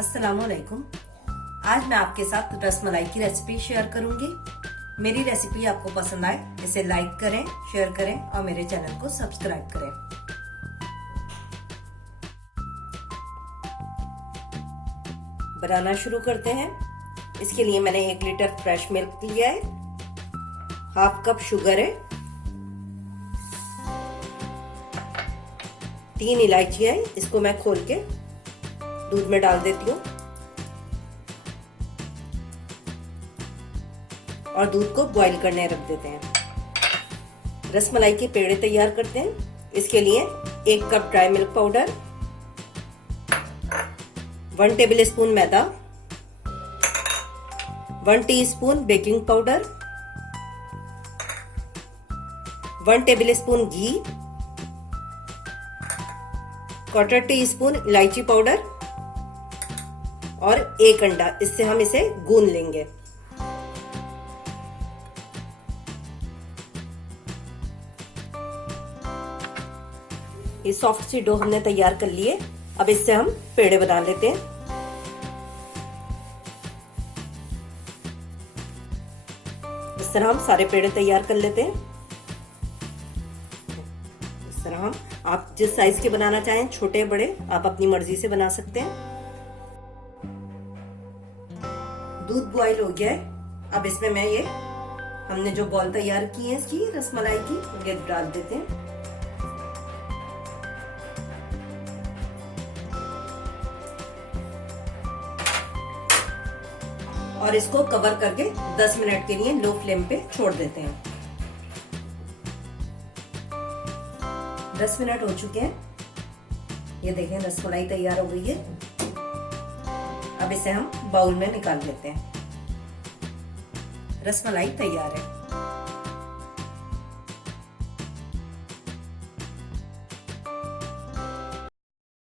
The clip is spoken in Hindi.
अस्सलामुअलैकुम। आज मैं आपके साथ रसमलाई की रेसिपी शेयर करूंगी। मेरी रेसिपी आपको पसंद आए इसे लाइक करें, शेयर करें और मेरे चैनल को सब्सक्राइब करें। बनाना शुरू करते हैं। इसके लिए मैंने 1 लीटर फ्रेश मिल्क लिया है, हाफ कप शुगर है, 3 इलायचियां हैं, इसको मैं खोल के दूध में डाल देती हूँ और दूध को बॉईल करने रख देते हैं। रसमलाई के पेड़े तैयार करते हैं। इसके लिए 1 cup dry milk powder, 1 tablespoon maida, 1 teaspoon baking powder, 1 tablespoon ghee, 1/4 teaspoon इलायची पाउडर और 1 अंडा। इससे हम इसे गूंद लेंगे। ये सॉफ्ट सी डो हमने तैयार कर ली है। अब इससे हम पेड़े बना लेते हैं। इस तरह हम सारे पेड़े तैयार कर लेते हैं। इस तरह हम, आप जिस साइज के बनाना चाहें, छोटे बड़े, आप अपनी मर्जी से बना सकते हैं। दूध बॉईल हो गया है। अब इसमें मैं ये हमने जो बॉल तैयार की है इसकी रसमलाई की, ये डाल देते हैं। और इसको कवर करके 10 मिनट के लिए लो फ्लेम पे छोड़ देते हैं। 10 मिनट हो चुके हैं। ये देखें, रसमलाई तैयार हो गई है। अब इसे हम बाउल में निकाल लेते हैं। रसमलाई तैयार है।